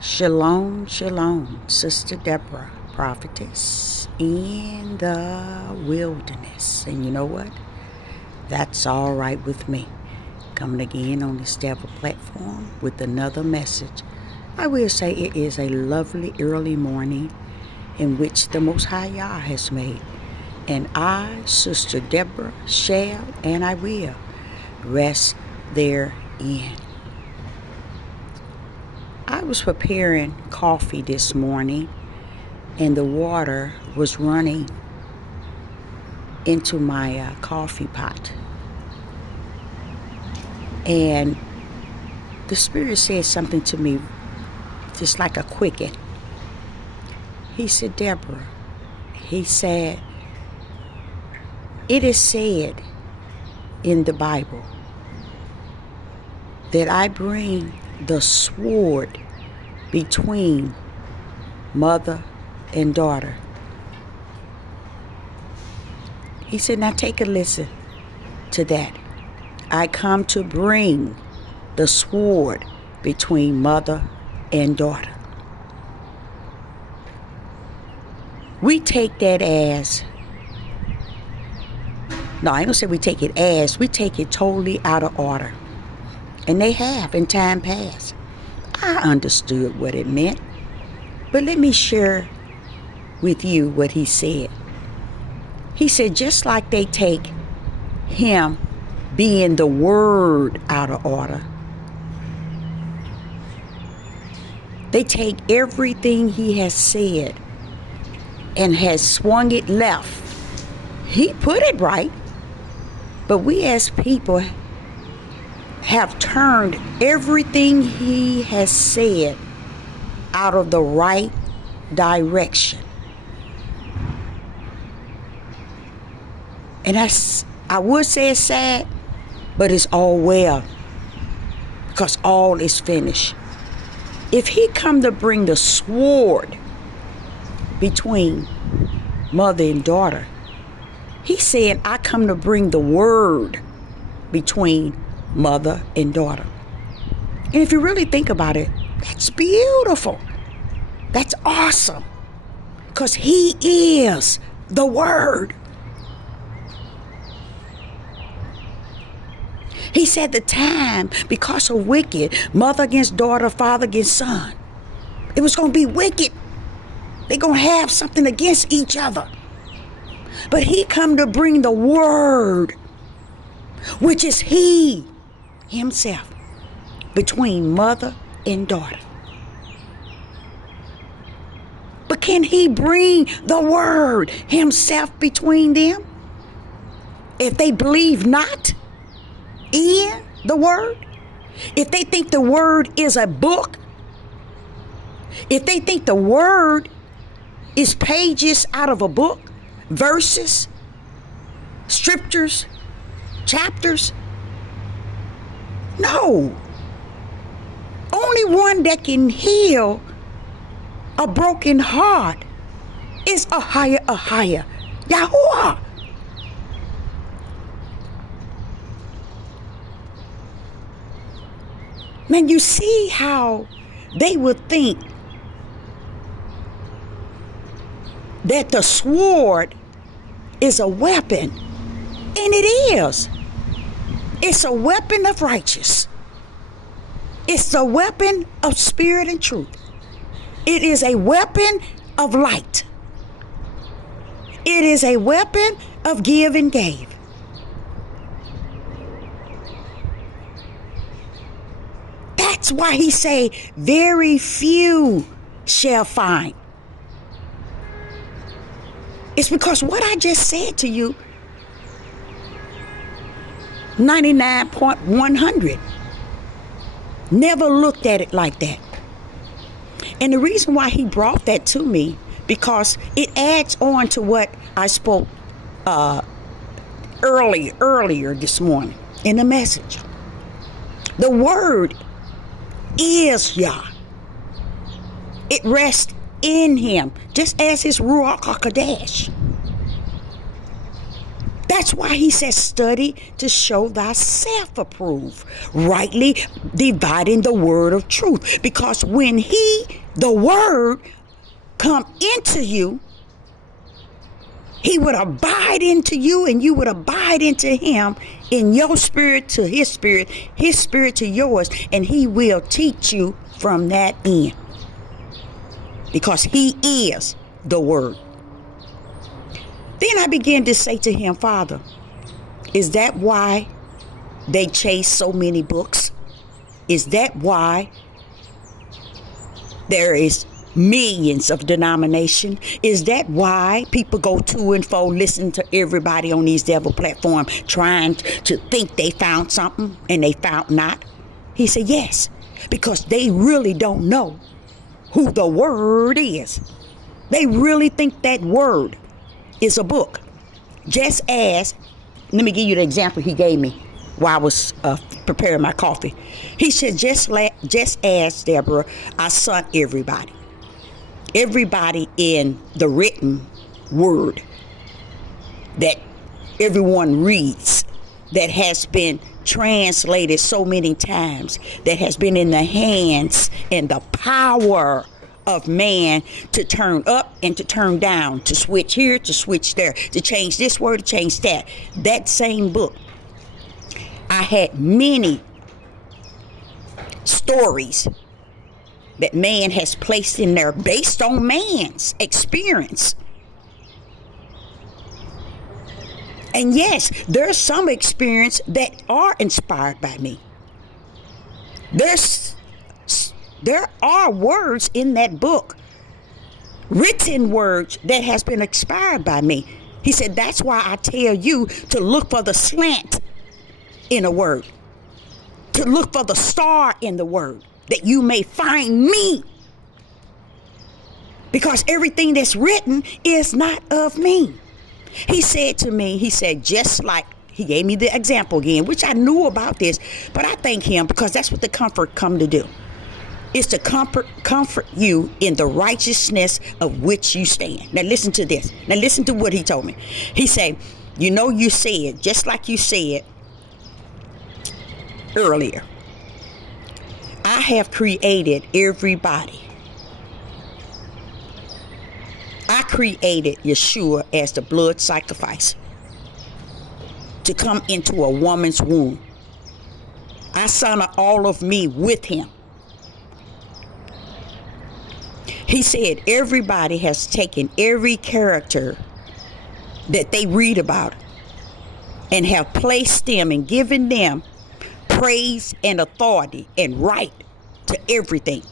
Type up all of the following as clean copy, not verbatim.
Shalom, shalom, Sister Deborah, prophetess in the wilderness. And you know what? That's all right with me. Coming again on this Deborah platform with another message. I will say it is a lovely early morning in which the Most High Yah has made. And I, Sister Deborah, shall and I will rest therein. I was preparing coffee this morning and the water was running into my coffee pot. And the Spirit said something to me just like a quicken. He said, Deborah, he said, it is said in the Bible that I bring the sword between mother and daughter. He said, now take a listen to that. I come to bring the sword between mother and daughter. We take that as, no, I ain't gonna say we take it as, we take it totally out of order. And they have in time past. I understood what it meant. But let me share with you what he said. He said, just like they take him being the word out of order, they take everything he has said and has swung it left. He put it right. But we as people have turned everything he has said out of the right direction. And I would say it's sad, but it's all well, because all is finished. If he come to bring the sword between mother and daughter, he said, I come to bring the word between mother and daughter. And if you really think about it, that's beautiful. That's awesome. Because he is the word. He said the time, because of wicked, mother against daughter, father against son, it was going to be wicked. They're going to have something against each other. But he come to bring the word, which is he himself, between mother and daughter. But can he bring the word himself between them? If they believe not in the word, if they think the word is a book, if they think the word is pages out of a book, verses, scriptures, chapters, no. Only one that can heal a broken heart is Ahia, Yahuwah. Man, you see how they would think that the sword is a weapon, and it is. It's a weapon of righteousness. It's a weapon of spirit and truth. It is a weapon of light. It is a weapon of give and gave. That's why he say, very few shall find. It's because what I just said to you, 99.100 never looked at it like that. And the reason why he brought that to me, because it adds on to what I spoke earlier this morning in the message. The word is Yah. It rests in him, just as his Ruach HaKodesh. That's why he says, study to show thyself approved, rightly dividing the word of truth. Because when the word, come into you, he would abide into you and you would abide into him, in your spirit to his spirit to yours, and he will teach you from that end. Because he is the word. Then I began to say to him, Father, is that why they chase so many books? Is that why there is millions of denomination? Is that why people go to and fro, listen to everybody on these devil platforms, trying to think they found something and they found not? He said, yes, because they really don't know who the word is. They really think that word is a book. Just as, let me give you the example he gave me while I was preparing my coffee. He said, just as, Deborah, I sent everybody in the written word that everyone reads, that has been translated so many times, that has been in the hands and the power of man to turn up and to turn down, to switch here, to switch there, to change this word, to change that. That same book, I had many stories that man has placed in there based on man's experience. And yes, there's some experience that are inspired by me. There are words in that book, written words that has been inspired by me. He said, that's why I tell you to look for the slant in a word, to look for the star in the word, that you may find me. Because everything that's written is not of me. He said to me, he said, just like, he gave me the example again, which I knew about this, but I thank him because that's what the comfort come to do. Is to comfort you in the righteousness of which you stand. Now listen to this. Now listen to what he told me. He said, you know, you said, just like you said earlier, I have created everybody. I created Yeshua as the blood sacrifice to come into a woman's womb. I sent all of me with him. He said everybody has taken every character that they read about and have placed them and given them praise and authority and right to everything.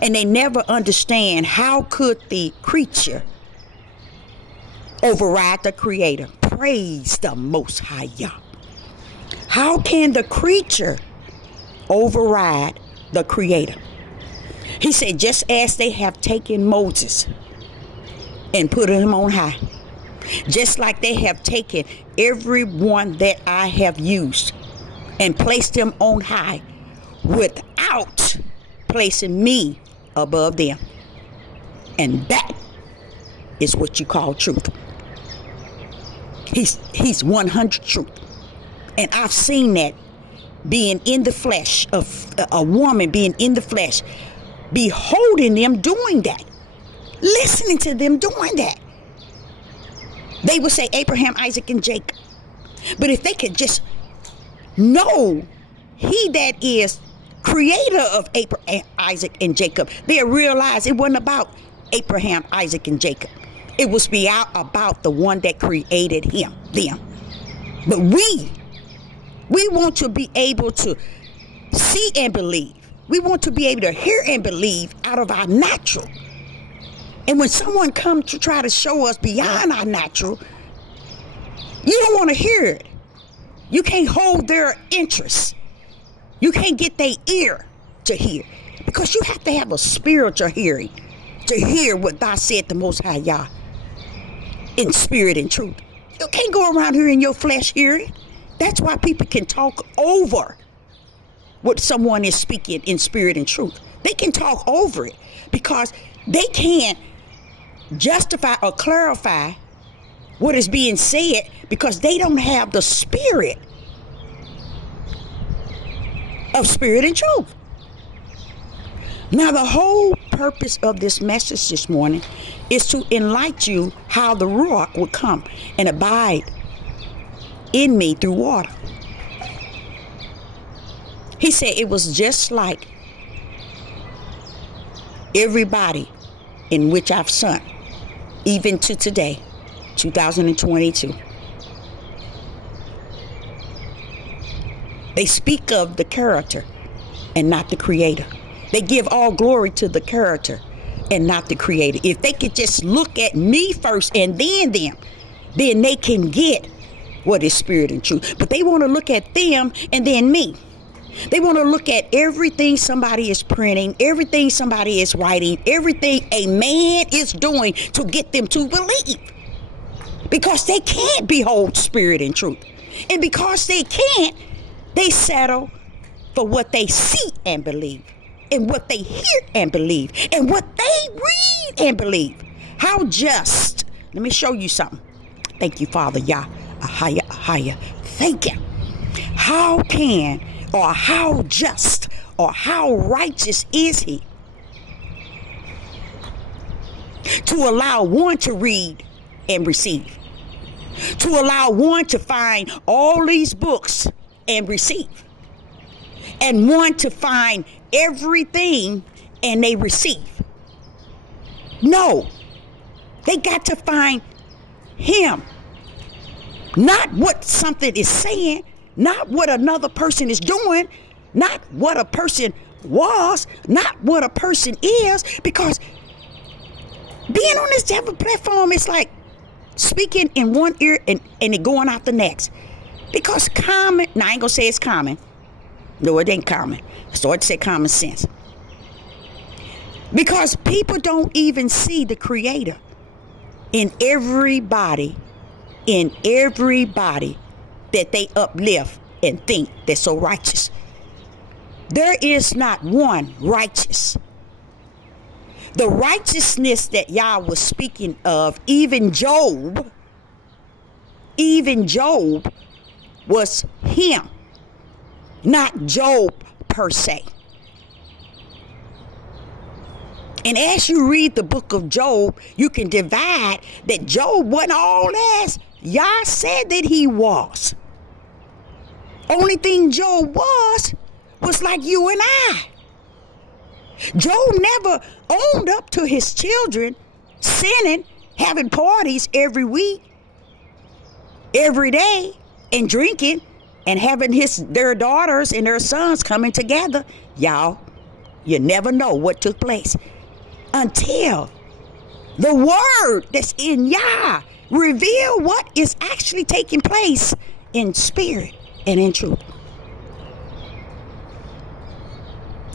And they never understand, how could the creature override the creator? Praise the Most High Yah. How can the creature override the creator? He said, just as they have taken Moses and put him on high, just like they have taken everyone that I have used and placed them on high without placing me above them. And that is what you call truth. He's 100 truth. And I've seen that being in the flesh, of a woman being in the flesh, beholding them doing that, listening to them doing that. They would say Abraham, Isaac, and Jacob. But if they could just know he that is creator of Abraham, Isaac, and Jacob, they'll realize it wasn't about Abraham, Isaac, and Jacob. It was about the one that created them. But we want to be able to see and believe. We want to be able to hear and believe out of our natural. And when someone comes to try to show us beyond our natural, you don't want to hear it. You can't hold their interest. You can't get their ear to hear. Because you have to have a spiritual hearing to hear what God said the Most High Yah in spirit and truth. You can't go around here in your flesh hearing. That's why people can talk over what someone is speaking in spirit and truth. They can talk over it because they can't justify or clarify what is being said because they don't have the spirit of spirit and truth. Now, the whole purpose of this message this morning is to enlighten you how the Ruach will come and abide in me through water. He said it was just like everybody in which I've sent, even to today, 2022. They speak of the character and not the creator. They give all glory to the character and not the creator. If they could just look at me first and then them, then they can get what is spirit and truth. But they want to look at them and then me. They want to look at everything somebody is printing, everything somebody is writing, everything a man is doing to get them to believe. Because they can't behold spirit and truth. And because they can't, they settle for what they see and believe, and what they hear and believe, and what they read and believe. How just. Let me show you something. Thank you, Father Yah. Ahaya, ahaya. Thank you. How can, or how just, or how righteous is he to allow one to read and receive, to allow one to find all these books and receive, and one to find everything and they receive? No, they got to find him, not what something is saying, not what another person is doing, not what a person was, not what a person is, because being on this type of platform is like speaking in one ear and it going out the next. Because common, now I ain't gonna say it's common. No, it ain't common. So I'd say common sense. Because people don't even see the creator in everybody that they uplift and think they're so righteous. There is not one righteous. The righteousness that Yah was speaking of, even Job was him, not Job per se. And as you read the book of Job, you can divide that Job wasn't all as Yah said that he was. Only thing Job was like you and I. Job never owned up to his children sinning, having parties every week, every day, and drinking, and having their daughters and their sons coming together. Y'all, you never know what took place until the word that's in Yah reveal what is actually taking place in spirit and in truth.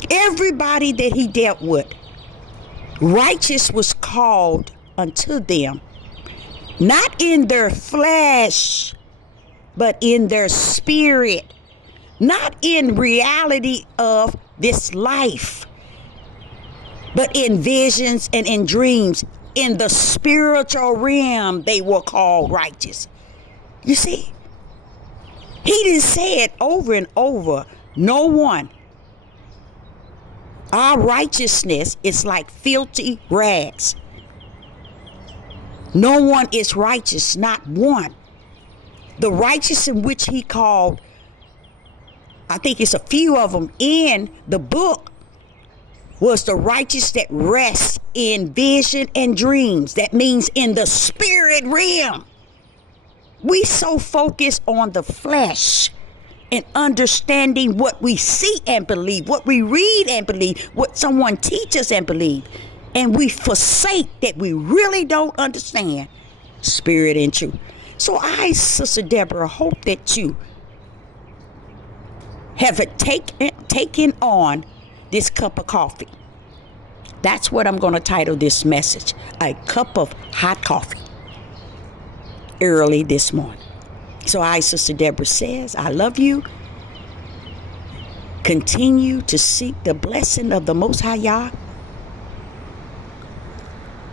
Everybody that he dealt with, righteous was called unto them, not in their flesh, but in their spirit, not in reality of this life, but in visions and in dreams. In the spiritual realm, they were called righteous. You see, he didn't say it over and over. No one. Our righteousness is like filthy rags. No one is righteous, not one. The righteous in which he called, I think it's a few of them in the book, was the righteous that rests in vision and dreams. That means in the spirit realm. We so focus on the flesh and understanding what we see and believe, what we read and believe, what someone teaches and believe. And we forsake that we really don't understand spirit and truth. So I, Sister Deborah, hope that you have taken on this cup of coffee. That's what I'm going to title this message, A Cup of Hot Coffee, early this morning. So I, Sister Deborah, says, I love you. Continue to seek the blessing of the Most High Yah.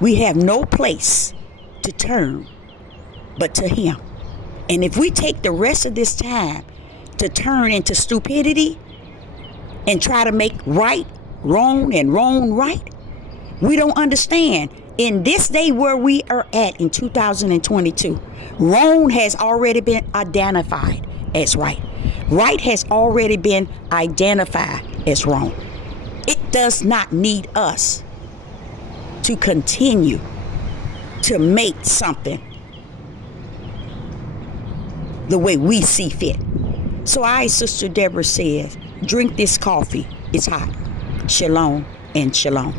We have no place to turn but to him. And if we take the rest of this time to turn into stupidity and try to make right wrong and wrong right, we don't understand. In this day where we are at in 2022, wrong has already been identified as right. Right has already been identified as wrong. It does not need us to continue to make something the way we see fit. So Sister Deborah says, drink this coffee. It's hot. Shalom and shalom.